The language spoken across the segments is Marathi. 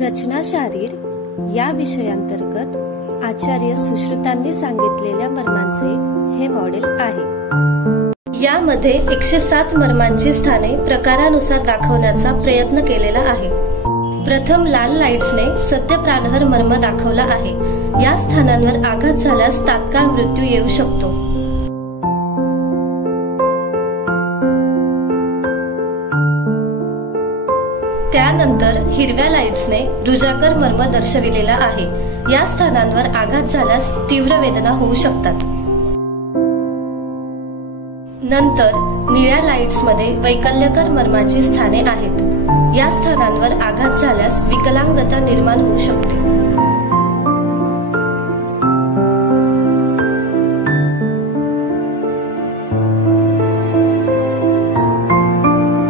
रचना शारीर या विषयांतर्गत आचार्य सुश्रुतांनी सांगितलेल्या मर्मांचे हे मॉडेल आहे। यामध्ये 107 मर्मांची स्थाने प्रकारानुसार दाखवण्याचा प्रयत्न केलेला आहे। प्रथम लाल लाईट्सने सत्य प्राणहर मर्म दाखवला आहे। या स्थानांवर आघात झाल्यास तात्काळ मृत्यू येऊ शकतो। त्यानंतर हिरव्या लाईट्सने रुजाकर मर्म दर्शविलेला आहे। या स्थानांवर आघात झाल्यास तीव्र वेदना होऊ शकतात। नंतर निळ्या लाईट्समध्ये वैकल्यकर मर्माची स्थाने आहेत। या स्थानांवर आघात झाल्यास विकलांगता निर्माण होऊ शकते।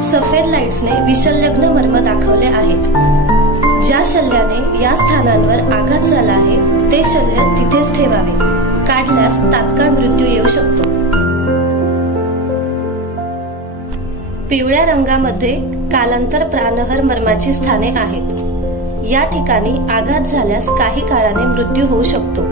सफेद लाईट्सने विषल्यग्न मर्म दाखवले आहेत। ज्या शल्याने या स्थानांवर आघात झाला आहे ते शल्य तिथेच ठेवावे, काढल्यास तात्काळ मृत्यू येऊ शकतो। पिवळ्या रंगामध्ये कालांतर प्राणहर मर्माची स्थाने आहेत। या ठिकाणी आघात झाल्यास काही काळाने मृत्यू होऊ शकतो।